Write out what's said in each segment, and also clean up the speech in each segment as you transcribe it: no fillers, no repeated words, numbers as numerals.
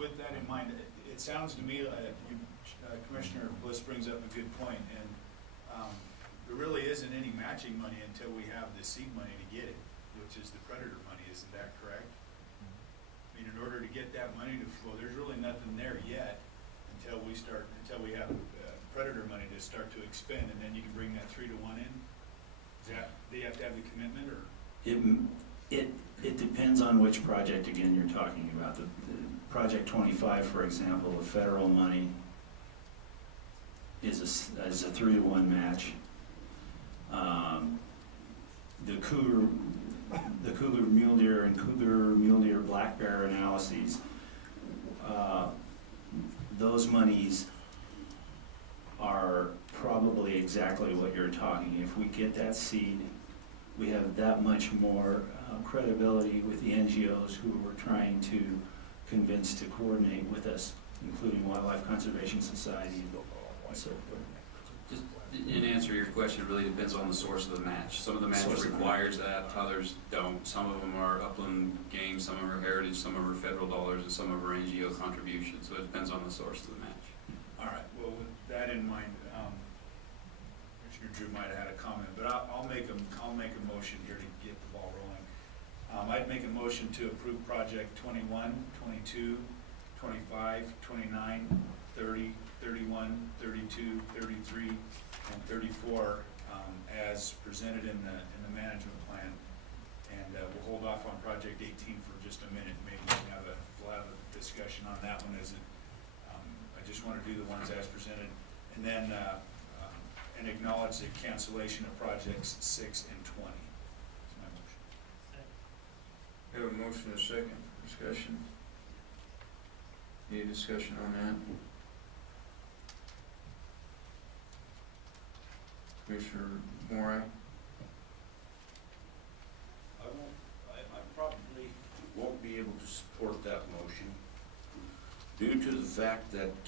with that in mind, it sounds to me, Commissioner Bliss brings up a good point, and there really isn't any matching money until we have the seed money to get it, which is the predator money, isn't that correct? I mean, in order to get that money to flow, there's really nothing there yet until we have predator money to start to expend, and then you can bring that 3-to-1 in? Is that, they have to have the commitment, or? It depends on which project, again, you're talking about. The Project 25, for example, the federal money is a 3-to-1 match. The cougar mule deer and cougar mule deer black bear analyses, those monies are probably exactly what you're talking. If we get that seed, we have that much more credibility with the NGOs who we're trying to convince to coordinate with us, including Wildlife Conservation Society and so forth. Just in answer to your question, it really depends on the source of the match. Some of the match requires that, others don't. Some of them are upland game, some of them are heritage, some of them are federal dollars, and some of them are NGO contributions. So it depends on the source of the match. All right, well, with that in mind, Commissioner Drew might have had a comment, but I'll make a motion here to get the ball rolling. I'd make a motion to approve project 21, 22, 25, 29, 30, 31, 32, 33, and 34 as presented in the management plan. And we'll hold off on project 18 for just a minute. Maybe we'll have a discussion on that one as it, I just want to do the ones as presented. And then and acknowledge the cancellation of projects 6 and 20. That's my motion. We have a motion and a second. Discussion? Any discussion on that? Commissioner Moray? I probably won't be able to support that motion due to the fact that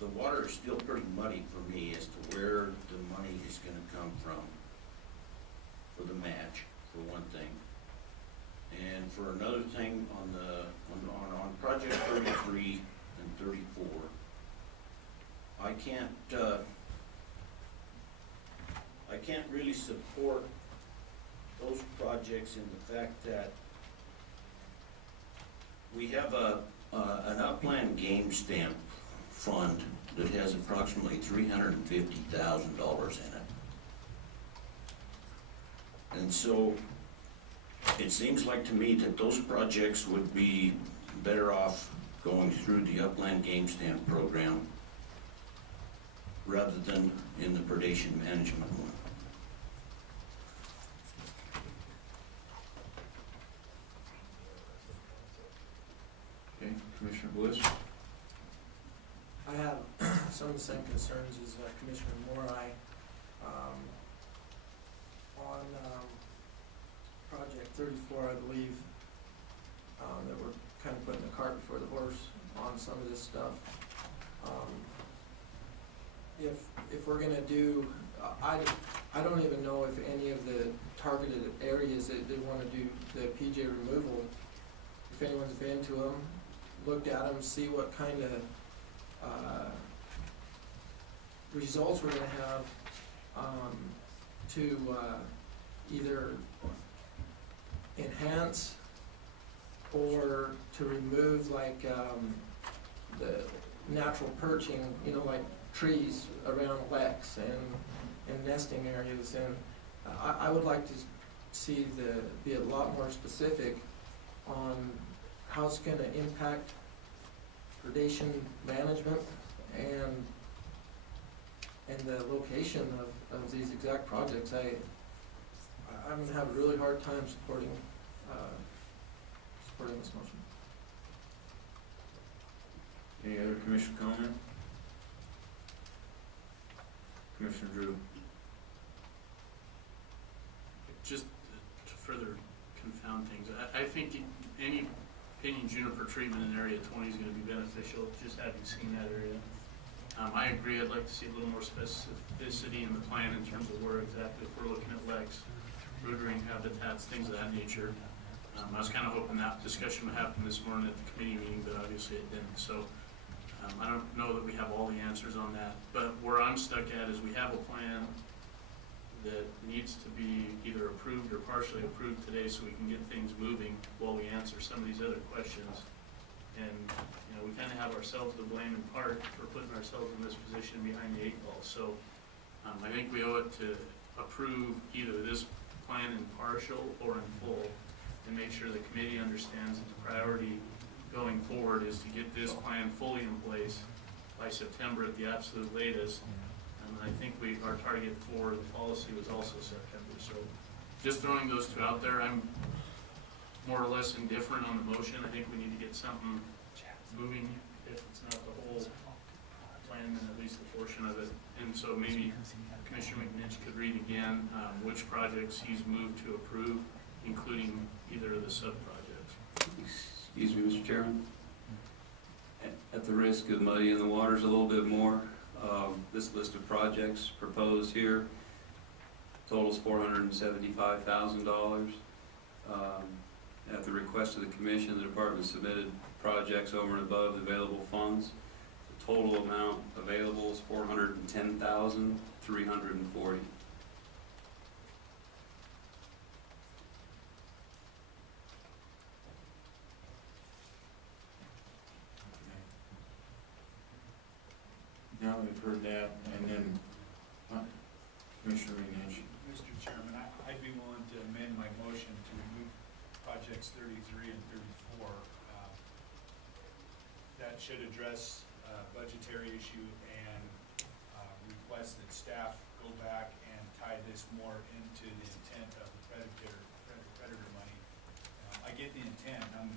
the water is still pretty muddy for me as to where the money is going to come from for the match, for one thing. And for another thing, on project 33 and 34, I can't really support those projects in the fact that we have an upland game stamp fund that has approximately $350,000 in it. And so it seems like to me that those projects would be better off going through the upland game stamp program rather than in the predation management one. Okay, Commissioner Bliss? I have some of the same concerns as Commissioner Moray. On project 34, I believe that we're kind of putting the cart before the horse on some of this stuff. If we're going to do, I don't even know if any of the targeted areas that they want to do the PJ removal, if anyone's been to them, looked at them, see what kind of results we're going to have to either enhance or to remove, like the natural perching, you know, like trees around leks and nesting areas. And I would like to see be a lot more specific on how it's going to impact predation management and the location of these exact projects. I'm going to have a really hard time supporting this motion. Any other commission comment? Commissioner Drew? Just to further confound things, I think any juniper treatment in area 20 is going to be beneficial, just having seen that area. I agree, I'd like to see a little more specificity in the plan in terms of where exactly, if we're looking at leks, rootering habitats, things of that nature. I was kind of hoping that discussion would happen this morning at the committee meeting, but obviously it didn't. So I don't know that we have all the answers on that. But where I'm stuck at is we have a plan that needs to be either approved or partially approved today so we can get things moving while we answer some of these other questions. And, you know, we kind of have ourselves to blame in part for putting ourselves in this position behind the eight ball. So I think we owe it to approve either this plan in partial or in full and make sure the committee understands that the priority going forward is to get this plan fully in place by September at the absolute latest. And I think our target for the policy was also September. So just throwing those two out there, I'm more or less indifferent on the motion. I think we need to get something moving, if it's not the whole plan, then at least a portion of it. And so maybe Commissioner McNitch could read again which projects he's moved to approve, including either of the sub-projects. Excuse me, Mr. Chairman. At the risk of muddying the waters a little bit more, this list of projects proposed here totals $475,000. At the request of the commission, the department submitted projects over and above the available funds. The total amount available is $410,340. Now we've heard that, and then Commissioner McNitch. Mr. Chairman, I'd be willing to amend my motion to remove projects 33 and 34. That should address budgetary issue and request that staff go back and tie this more into the intent of the predator money. I get the intent, and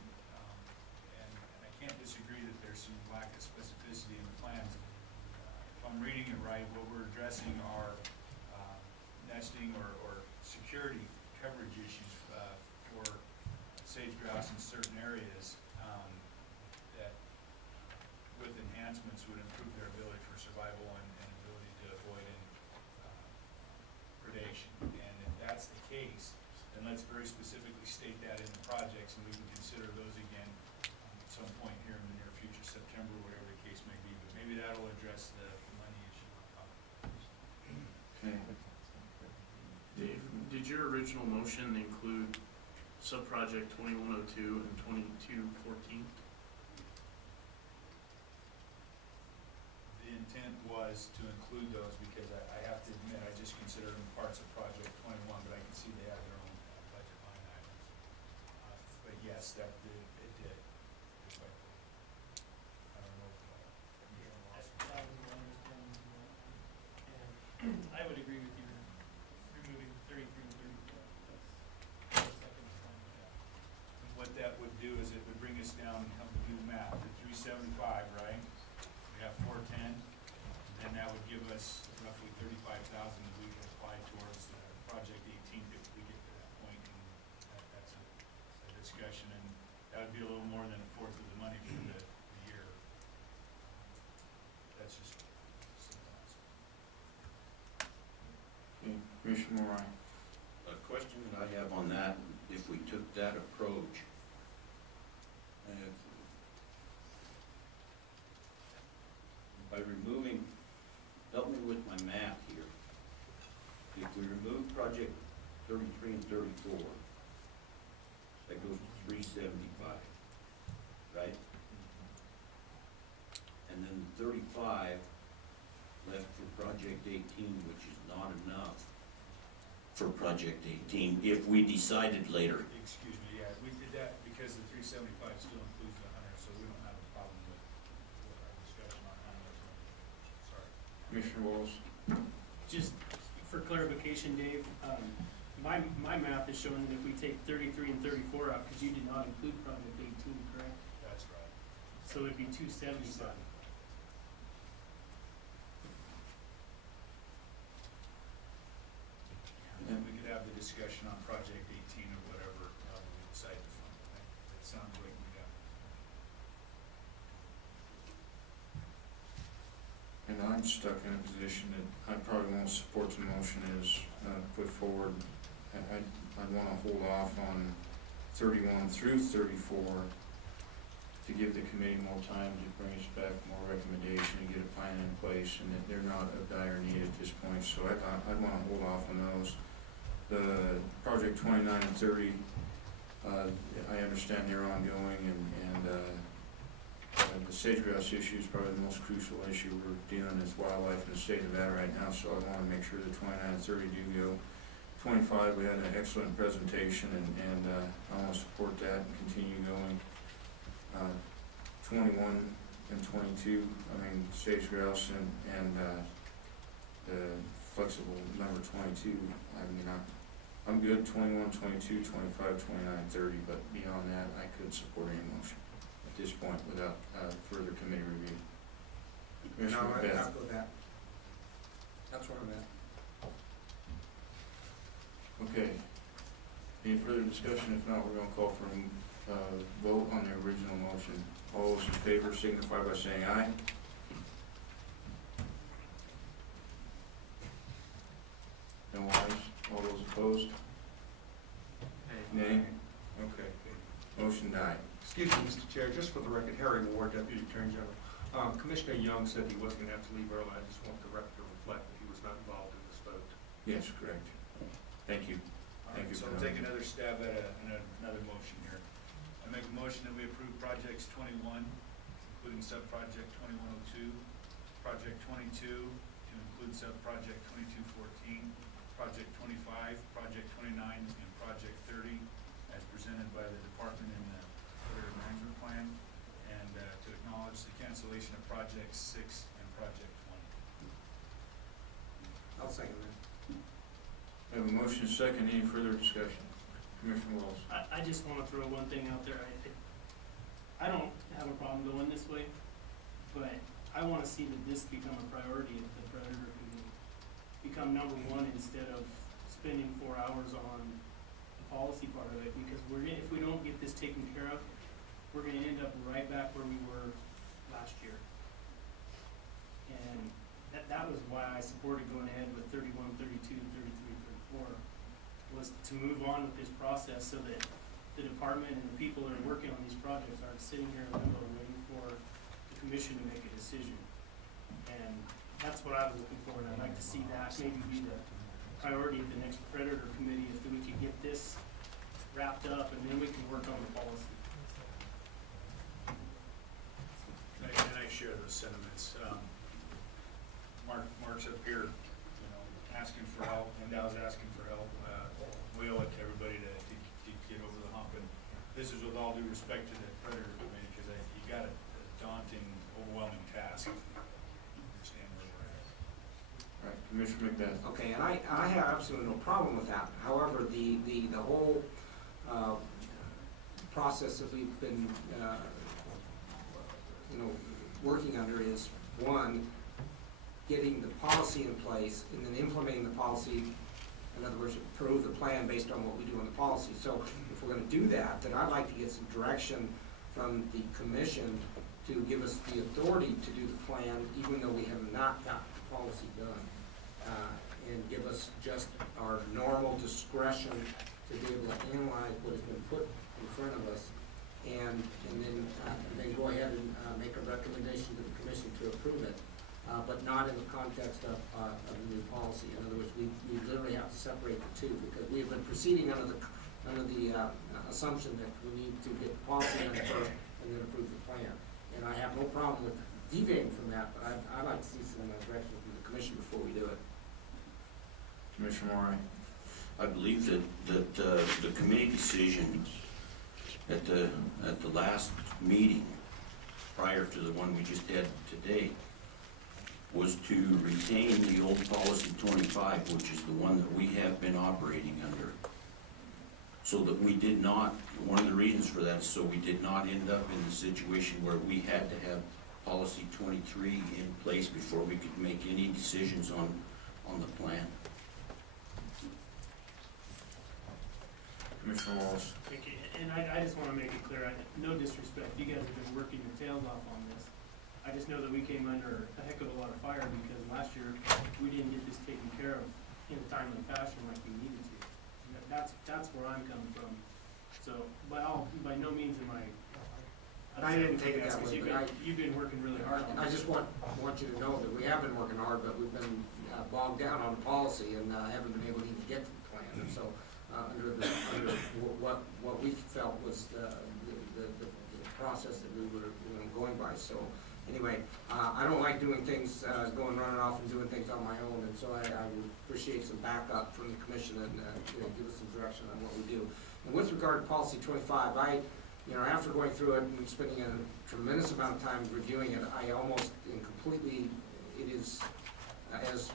I can't disagree that there's some lack of specificity in the plans. If I'm reading it right, what we're addressing are nesting or security coverage issues for sage grouse in certain areas that with enhancements would improve their ability for survival and ability to avoid predation. And if that's the case, then let's very specifically state that in the projects, and we can consider those again at some point here in the near future, September, whatever the case may be. But maybe that'll address the money issue. Okay. Dave, did your original motion include sub-project 2102 and 2214? The intent was to include those because I have to admit, I just consider them parts of Project 21, but I can see they have their own budget line items. But yes, it did. I don't know if, That was my understanding of that. And I would agree with you removing 33 and 34. That's the second time with that. what that would do is it would bring us down, help me do the math, to 375, right? We have 410, and that would give us roughly 35,000 that we could apply towards Project 18 if we get to that point, and that's a discussion, and that would be a little more than a fourth of the money for the year. That's just some thoughts. Okay, Commissioner Moran. A question that I have on that, if we took that approach, by removing, help me with my math here. If we remove project 33 and 34, that goes to 375, right? And then 35 left for project 18, which is not enough for project 18, if we decided later. Excuse me, yeah, we did that because the 375 still includes the 100, so we don't have a problem with our discussion on how much. Sorry. Commissioner Walls. Just for clarification, Dave, my math is showing that if we take 33 and 34 out, because you did not include Project 18, correct? That's right. So it'd be 275. And we could have the discussion on Project 18 or whatever we decide to fund. That sounds like we got. And I'm stuck in a position that I probably won't support the motion as put forward. I'd want to hold off on 31 through 34 to give the committee more time to bring us back more recommendation and get a plan in place, and that they're not of dire need at this point, so I'd want to hold off on those. The project 29 and 30, I understand they're ongoing, and the sage-grouse issue is probably the most crucial issue we're dealing with wildlife in the state of that right now, so I want to make sure that 29 and 30 do go. 25, we had an excellent presentation, and I want to support that and continue going. 21 and 22, I mean, sage-grouse and the flexible number 22, I mean, I'm good, 21, 22, 25, 29, 30, but beyond that, I could support any motion at this point without further committee review. Commissioner No, I McBeath. echo that. That's where I'm at. Okay. Any further discussion? If not, we're gonna call for a vote on the original motion. All those in favor signify by saying aye. No ayes. All those opposed? Nay? Okay. Motion died. Excuse me, Mr. Chair, just for the record, Harry Ward, Deputy Attorney General. Commissioner Young said he wasn't gonna have to leave early. I just want the record to reflect that he was not involved in this vote. Yes, correct. Thank you. Thank you So for I'll that. take another stab at another motion here. I make a motion that we approve projects 21, including sub-project 2102, project 22, to include sub-project 2214, project 25, project 29, and project 30, as presented by the department in the career management plan, and to acknowledge the cancellation of project 6 and project 20. I'll second that. I have a motion second. Any further discussion? Commissioner Wells. I just wanna throw one thing out there, I don't have a problem going this way, but I wanna see that this become a priority if the predator can become number one instead of spending 4 hours on the policy part of it, because if we don't get this taken care of, we're gonna end up right back where we were last year. And that was why I supported going ahead with 31, 32, 33, 34, was to move on with this process so that the department and the people that are working on these projects aren't sitting here in limbo waiting for the commission to make a decision. And that's what I was looking for, and I'd like to see that maybe be the priority of the next predator committee, if we could get this wrapped up and then we can work on the policy. And I share those sentiments. Mark's up here, asking for help, and Dow's asking for help. We owe it to everybody to get over the hump, and this is with all due respect to the predator committee, because you got a daunting, overwhelming task. Understand where we're at. All right, Commissioner McBeath. Okay, and I have absolutely no problem with that. However, the whole process that we've been, working under is, one, getting the policy in place and then implementing the policy. In other words, approve the plan based on what we do on the policy. So if we're gonna do that, then I'd like to get some direction from the commission to give us the authority to do the plan, even though we have not got the policy done. And give us just our normal discretion to be able to analyze what has been put in front of us. And then go ahead and make a recommendation to the commission to approve it. But not in the context of the new policy. In other words, we literally have to separate the two, because we have been proceeding under the assumption that we need to get the policy in first and then approve the plan. And I have no problem with deviating from that, but I'd like to see some direction from the commission before we do it. Commissioner Moran. I believe that the committee decision at the last meeting, prior to the one we just had today, was to retain the old policy 25, which is the one that we have been operating under. So that we did not, one of the reasons for that is so we did not end up in the situation where we had to have policy 23 in place before we could make any decisions on the plan. Commissioner Wallace. Okay, and I just wanna make it clear, no disrespect, you guys have been working your tails off on this. I just know that we came under a heck of a lot of fire because last year, we didn't get this taken care of in a timely fashion like we needed to. That's where I'm coming from. So, by no means am I. I didn't take it that Because way, you've but been, you've been working really hard on I it. just want you to know that we have been working hard, but we've been bogged down on policy and haven't been able to even get to the plan. And so, under what we felt was the process that we were going by. So, anyway, I don't like doing things, running off and doing things on my own, and so I would appreciate some backup from the commission and, give us some direction on what we do. And with regard to policy 25, after going through it and spending a tremendous amount of time reviewing it, I almost completely, it is, as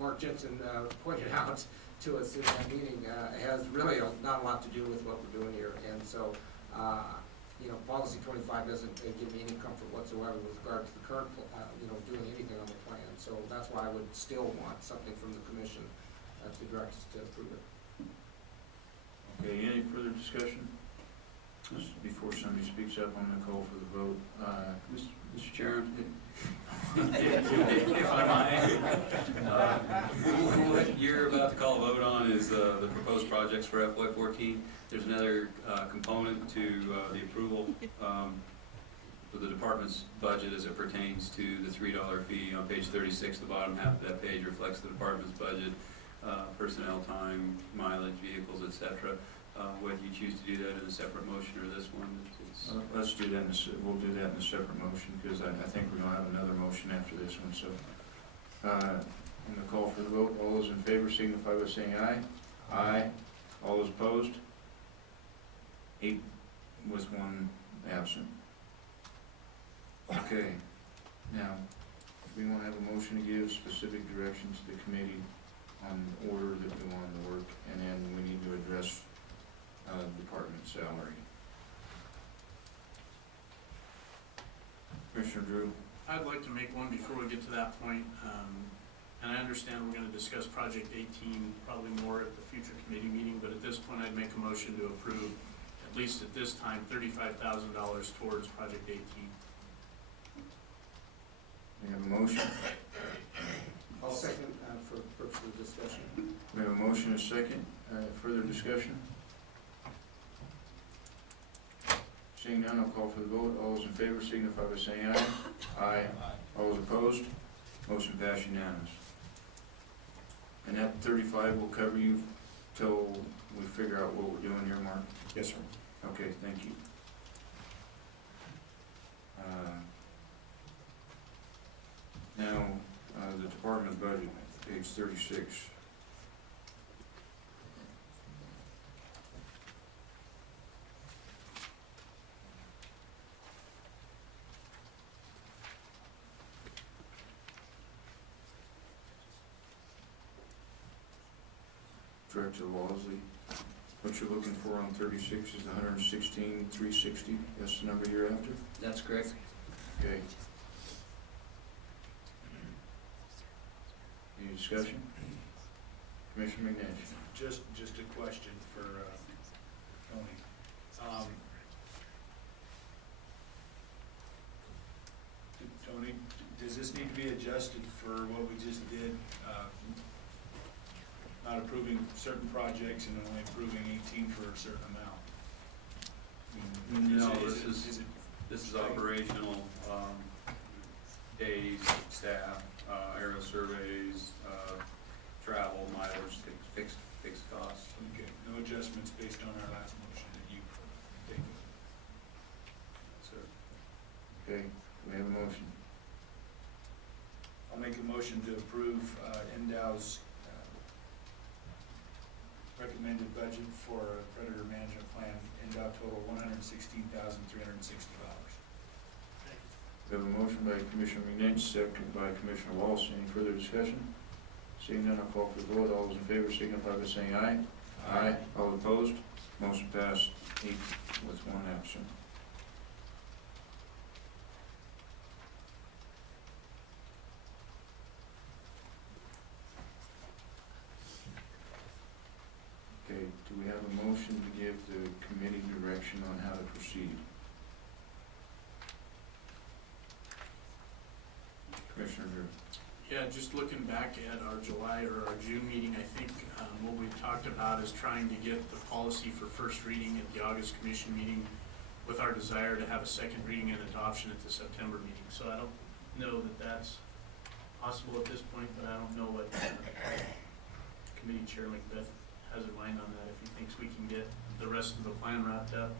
Mark Jensen pointed out to us in that meeting, has really not a lot to do with what we're doing here. And so, policy 25 doesn't give me any comfort whatsoever with regard to the current, doing anything on the plan. So that's why I would still want something from the commission to direct us to approve it. Okay, any further discussion? Just before somebody speaks up, I'm gonna call for the vote. Mr. Chairman, if I might, what you're about to call a vote on is the proposed projects for FY14. There's another component to the approval for the department's budget as it pertains to the $3 fee on page 36. The bottom half of that page reflects the department's budget, personnel time, mileage, vehicles, etc. Whether you choose to do that in a separate motion or this one, Let's do that we'll do that in a separate motion, because I think we're gonna have another motion after this one, so. I'm gonna call for the vote. All those in favor signify by saying aye. Aye. All those opposed? 8 with 1 absent. Okay, now, we wanna have a motion to give specific directions to the committee on the order that we want to work, and then we need to address department salary. Commissioner Drew? I'd like to make one before we get to that point, and I understand we're gonna discuss Project 18 probably more at the future committee meeting, but at this point, I'd make a motion to approve, at least at this time, $35,000 towards Project 18. We have a motion. I'll second for purpose of discussion. We have a motion and a second. Further discussion? Seeing none, I'll call for the vote. All those in favor signify by saying aye. Aye. All those opposed? Motion passed unanimous. And that 35 will cover you till we figure out what we're doing here, Mark? Yes, sir. Okay, thank you. Now, the department budget, page 36. Director Wallesley, what you're looking for on 36 is the 116,360. That's the number you're after? that's correct. Okay. Any discussion? Commissioner McNash? Just a question for Tony. Tony, does this need to be adjusted for what we just did? Not approving certain projects and only approving 18 for a certain amount? I mean, No, is it this is operational, days, staff, aerial surveys, travel, mileage, fixed costs. okay, no adjustments based on our last motion that you taken? Sir. Okay, we have a motion. I'll make a motion to approve Endow's recommended budget for a predator management plan, Endow total $116,360. We have a motion by Commissioner McNash, second by Commissioner Wallace. Any further discussion? Seeing none, I'll call for the vote. All those in favor signify by saying aye. Aye. All opposed? Motion passed 8 with 1 absent. Okay, do we have a motion to give the committee direction on how to proceed? Commissioner Drew? Yeah, just looking back at our July or our June meeting, I think what we talked about is trying to get the policy for first reading at the August commission meeting with our desire to have a second reading and adoption at the September meeting. So I don't know that that's possible at this point, but I don't know what Committee Chair McBeath has in mind on that. If he thinks we can get the rest of the plan wrapped up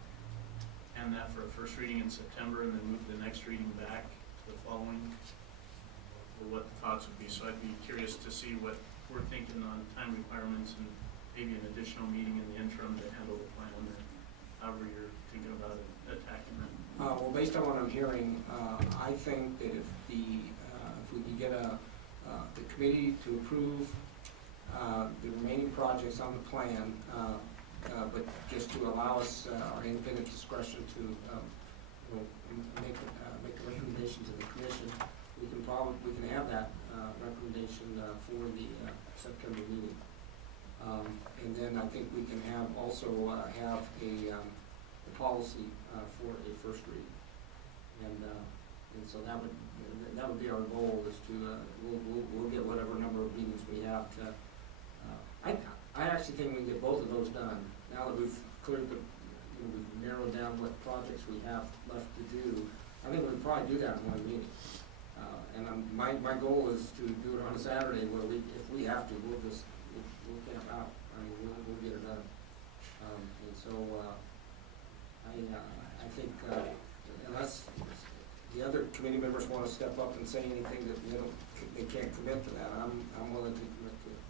and that for a first reading in September and then move the next reading back to the following, or what the thoughts would be. So I'd be curious to see what we're thinking on time requirements and maybe an additional meeting in the interim to handle the plan, or however you're thinking about attacking that. Well, based on what I'm hearing, I think that if we can get the committee to approve the remaining projects on the plan, but just to allow us our independent discretion to make the recommendation to the commission, we can have that recommendation for the September meeting. And then I think we can also have a policy for a first reading. And so that would be our goal, is to we'll get whatever number of meetings we have to. I actually think we can get both of those done now that we've cleared we've narrowed down what projects we have left to do. I think we can probably do that in one meeting. And my goal is to do it on a Saturday where if we have to, we'll camp out. I mean, we'll get it done. And so I think unless the other committee members want to step up and say anything that they can't commit to that, I'm willing to commit to it.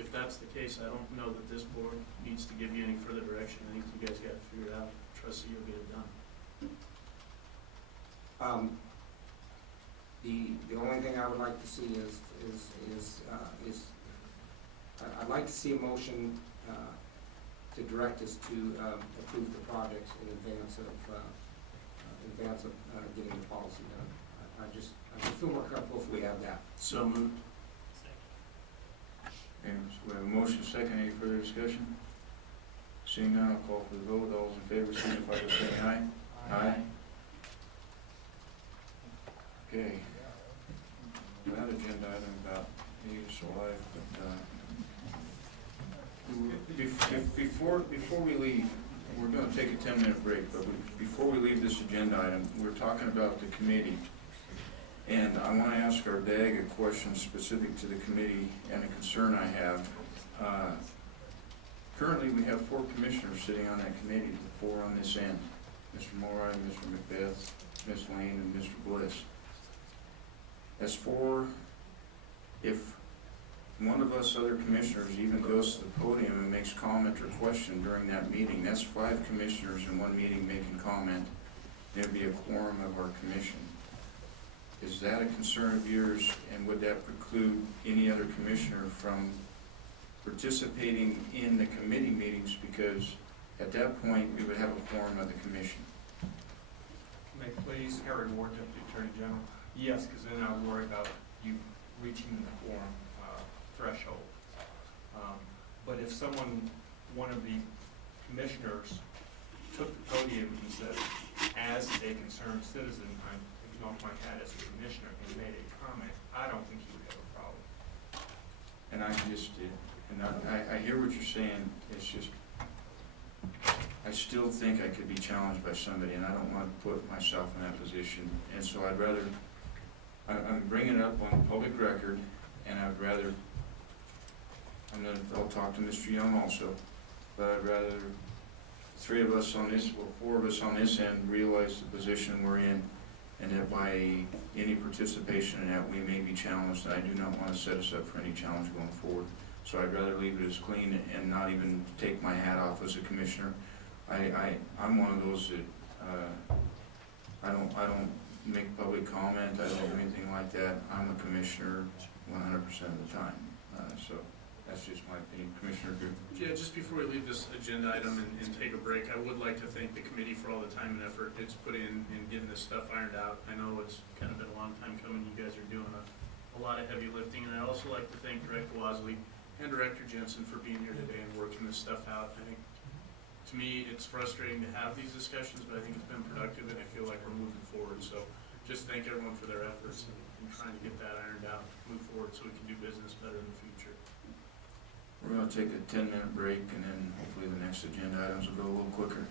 If that's the case, I don't know that this board needs to give you any further direction. I think you guys got to figure it out. Trust that you'll get it done. The only thing I would like to see is I'd like to see a motion to direct us to approve the projects in advance of getting the policy done. I just feel more comfortable if we have that. So moved. Okay, so we have a motion, second, any further discussion? Seeing none, I'll call for the vote. All those in favor signify by saying aye. Aye. Okay. That agenda item about use alive, but before we leave, we're going to take a 10-minute break, but before we leave this agenda item, we're talking about the committee. And I want to ask our DAG a question specific to the committee and a concern I have. Currently, we have 4 commissioners sitting on that committee, the 4 on this end. Mr. Morey, Mr. McBeath, Ms. Lane, and Mr. Bliss. As for, if one of us other commissioners even goes to the podium and makes comment or question during that meeting, that's 5 commissioners in one meeting making comment. There'd be a quorum of our commission. Is that a concern of yours, and would that preclude any other commissioner from participating in the committee meetings, because at that point we would have a quorum of the commission? May it please, Harry Ward, Deputy Attorney General. Yes, because then I worry about you reaching the quorum threshold. But if one of the commissioners took the podium and said, as a concerned citizen, I'm taking off my hat as a commissioner, and made a comment, I don't think you would have a problem. And I hear what you're saying. It's just, I still think I could be challenged by somebody, and I don't want to put myself in that position. And so I'm bringing it up on public record, and I'll talk to Mr. Young also, but I'd rather 3 of us on this, 4 of us on this end realize the position we're in, and that by any participation in that, we may be challenged. I do not want to set us up for any challenge going forward. So I'd rather leave it as clean and not even take my hat off as a commissioner. I'm one of those that I don't make public comment. I don't do anything like that. I'm a commissioner 100% of the time. So that's just my opinion. Commissioner Drew. Yeah, just before we leave this agenda item and take a break, I would like to thank the committee for all the time and effort it's put in getting this stuff ironed out. I know it's kind of been a long time coming. You guys are doing a lot of heavy lifting, and I'd also like to thank Director Wasley and Director Jensen for being here today and working this stuff out. I think, to me, it's frustrating to have these discussions, but I think it's been productive, and I feel like we're moving forward. So just thank everyone for their efforts and and trying to get that ironed out, move forward, so we can do business better in the future. We're gonna take a 10-minute break, and then hopefully the next agenda items will go a little quicker.